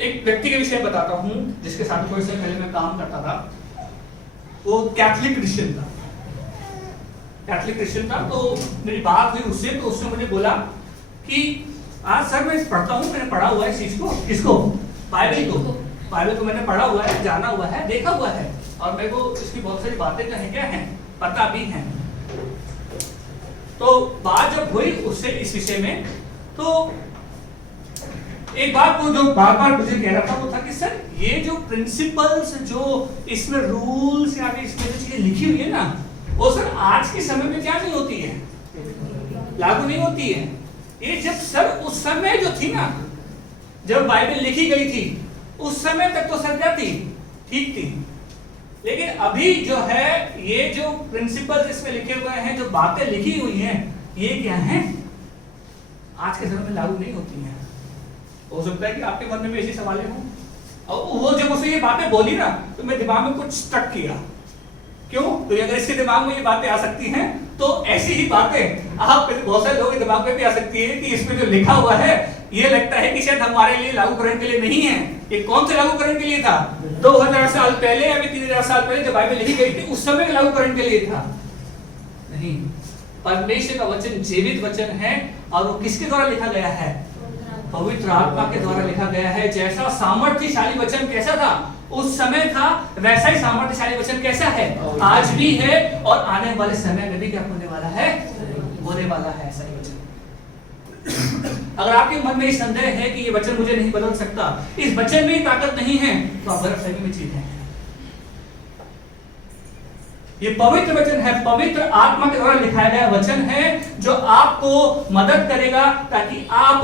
एक व्यक्ति के विषय बताता हूँ जिसके साथ थोड़े से पहले मैं काम करता था। वो कैथलिक क्रिश्चियन था, तो मेरी बात हुई उससे, तो उसने मुझे बोला कि आज सर मैं पढ़ता हूँ, मैंने पढ़ा हुआ है इस चीज को, किसको, बाइबल को मैंने पढ़ा हुआ है, जाना हुआ है, देखा हुआ है, और मेरे को इसकी बहुत सारी बातें जो है क्या है पता भी हैं। तो बात जब हुई उससे इस विषय में, तो एक बात वो जो बार बार मुझे कह रहा था वो था कि सर ये जो प्रिंसिपल्स, जो इसमें रूल्स या इसमें जो चीजें लिखी हुई है ना, वो सर आज के समय में क्या नहीं होती है, लागू नहीं होती है। ये जब सर उस समय जो थी ना, जब बाइबल लिखी गई थी, उस समय तक तो सर क्या थी, ठीक थी। लेकिन अभी जो है ये जो प्रिंसिपल्स इसमें लिखे हुए हैं, जो बातें लिखी हुई हैं, ये क्या हैं, आज के समय में लागू नहीं होती हैं। हो सकता है कि आपके मन में भी ऐसी सवालें हों, और वो जब उसे ये बातें बोली ना, तो मेरे दिमाग में कुछ स्टक किया। क्यों? तो अगर इसके दिमाग में ये बातें आ सकती हैं, तो ऐसी ही बातें आप बहुत सारे लोगों के दिमाग में भी आ सकती है कि इसमें जो लिखा हुआ है ये लगता है कि शायद हमारे लिए लागू करने के लिए नहीं है। ये कौन से लागू करने के लिए था? 2000 साल पहले या 3000 साल पहले जब बाइबल लिखी गई थी उस समय लागू करने के लिए था? नहीं, परमेश्वर का वचन जीवित वचन है, और वो किसके द्वारा लिखा गया है? पवित्र आत्मा के द्वारा लिखा गया है। जैसा सामर्थ्यशाली वचन कैसा था उस समय था, वैसा ही सामर्थ्यशाली वचन कैसा है, आज भी है, और आने वाले समय में भी क्या होने वाला है, होने वाला है ऐसा ही वचन। अगर आपके मन में संदेह है कि ये वचन मुझे नहीं बदल सकता, इस वचन में ताकत नहीं है, तो आप गलतफहमी में चीज है। ये पवित्र वचन है, पवित्र आत्मा के द्वारा लिखाया गया वचन है, जो आपको मदद करेगा ताकि आप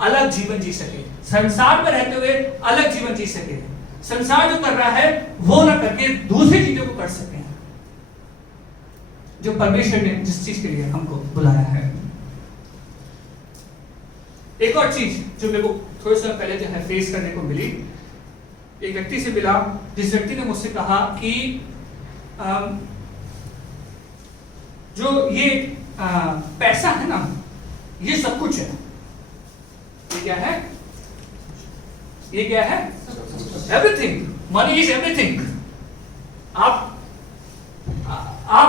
अलग जीवन जी सके, संसार में रहते हुए अलग जीवन जी सके, संसार जो कर रहा है वो ना करके दूसरी चीजों को कर सके, जो परमेश्वर ने जिस चीज के लिए हमको बुलाया है। एक और चीज जो मेरे को थोड़े समय पहले जो है फेस करने को मिली, एक व्यक्ति से मिला जिस व्यक्ति ने मुझसे कहा कि जो ये पैसा है ना, ये सब कुछ है। ये क्या है? ये क्या है? Everything, money is everything. आप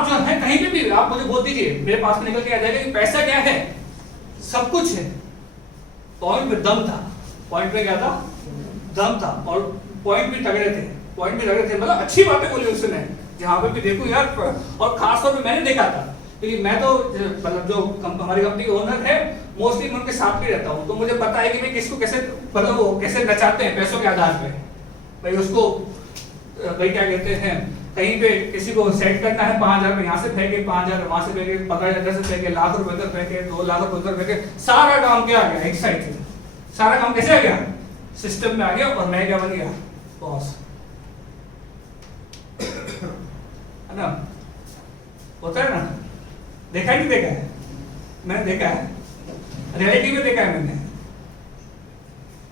जो है कहीं पे भी आप मुझे बोल दीजिए, मेरे पास में निकल के आ जाएगा कि पैसा क्या है, सब कुछ है। पॉइंट में दम था, पॉइंट में क्या था, दम था, और पॉइंट भी तगड़े थे, मतलब अच्छी बातें बोली उसने, जहां पे भी देखो यार। और खास तौर पे मैंने देखा था, क्योंकि मैं तो मतलब जो हमारी कंपनी के ओनर है, मोस्टली मैं उनके साथ भी रहता हूँ, तो मुझे पता है कि मैं किसको कैसे, मतलब वो कैसे नचाते हैं पैसों के आधार पे। भाई उसको भाई क्या कहते हैं, कहीं पे किसी को सेट करना है, 5000 रुपए यहाँ से फेंके, 5000 वहां से फेंके, 15,000 से फेंके, लाख रुपए उधर फेंके, 2 लाख रुपए उधर फेंके, सारा काम क्या आ गया एक साइड से, सारा काम कैसे आ गया, सिस्टम में आ गया, और मैं क्या बन गया, बॉस, है ना? होता है ना? देखा है नहीं देखा है? मैंने देखा है, रियलिटी में देखा है मैंने।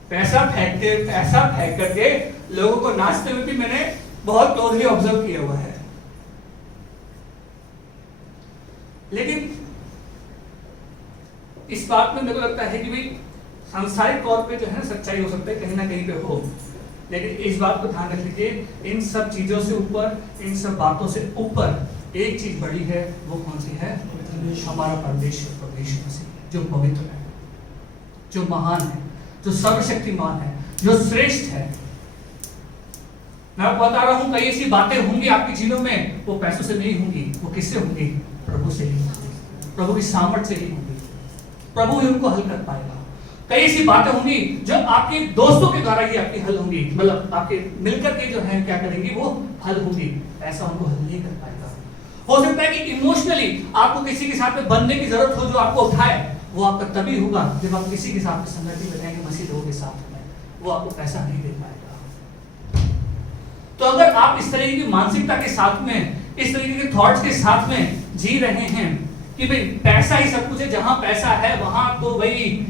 पैसा फेंक करके लोगों को नाचते हुए भी मैंने बहुत क्लोजली ऑब्जर्व किया हुआ है। लेकिन इस बात में मेरे को लगता है कि भाई सांसारिक तौर पे जो है ना सच्चाई हो सकता है कहीं ना कहीं पे हो, लेकिन इस बात को ध्यान रख लीजिए, इन सब चीजों से ऊपर, इन सब बातों से ऊपर एक चीज बड़ी है। वो कौन सी है? हमारा परमेश्वर मसीह, जो पवित्र है, जो महान है, जो सर्वशक्तिमान है, जो श्रेष्ठ है। मैं आपको बता रहा हूं, कई ऐसी बातें होंगी आपके जीवन में, वो पैसों से नहीं होंगी, वो किससे होंगी? प्रभु से ही होंगी, प्रभु की सामर्थ से ही होंगी, प्रभु ही उनको हल कर पाएगा। कई ऐसी बातें होंगी जो आपके दोस्तों के द्वारा ही आपकी हल होंगी, मतलब आपके मिलकर के जो है क्या करेंगे, वो हल होंगी, ऐसा उनको हल नहीं कर पाएगा। हो सकता है कि इमोशनली आपको किसी के साथ में बनने की जरूरत हो, जो आपको उठाए, वो आपका तभी होगा जब आप किसी के साथ संगति में रहेंगे, मसीह लोगों के साथ में, वो आपको पैसा नहीं दे पाएगा। तो अगर आप इस तरीके की मानसिकता के साथ में, इस तरीके के थॉट्स के साथ में जी रहे हैं कि भाई पैसा ही सब कुछ है, जहां पैसा है वहां तो भाई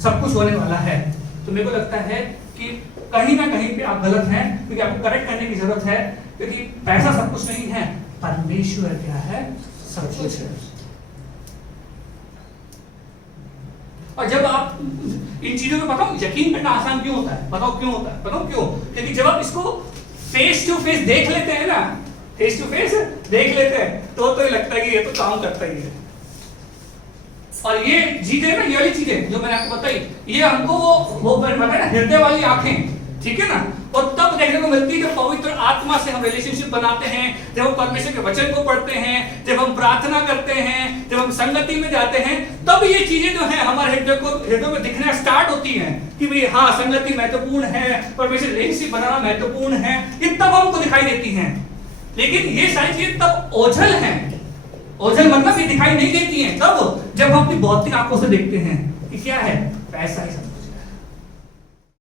सब कुछ होने वाला है, तो मेरे को लगता है कि कहीं ना कहीं पे आप गलत हैं, क्योंकि आपको करेक्ट करने की जरूरत है, क्योंकि पैसा सब कुछ नहीं है, परमेश्वर क्या है, सब कुछ है। और जब आप इन चीजों में बताओ यकीन करना आसान क्यों होता है, बताओ क्यों होता है, बताओ क्यों? क्योंकि जब आप इसको फेस टू फेस देख लेते हैं ना, फेस टू फेस देख लेते हैं तो ये लगता है कि ये तो काम करता ही है। और ये चीजें ना, ये वाली चीजें जो मैंने आपको बताई, ये हमको वो बताया ना, हृदय वाली आंखें, ठीक है ना, और तब देखने को मिलती है जब पवित्र आत्मा से हम रिलेशनशिप बनाते हैं, जब हम परमेश्वर के वचन को पढ़ते हैं, जब हम प्रार्थना करते हैं, जब हम संगति में जाते हैं, तब ये चीजें जो है हमारे हृदय में दिखना स्टार्ट होती हैं कि भाई हाँ, संगति महत्वपूर्ण है, परमेश्वर रिलेशनशिप बनाना महत्वपूर्ण है, ये तब हमको दिखाई देती हैं। लेकिन ये सारी चीजें तब ओझल हैं, ओझल मतलब ये दिखाई नहीं देती हैं तब जब हम अपनी भौतिक आंखों से देखते हैं कि क्या है, पैसा ही सब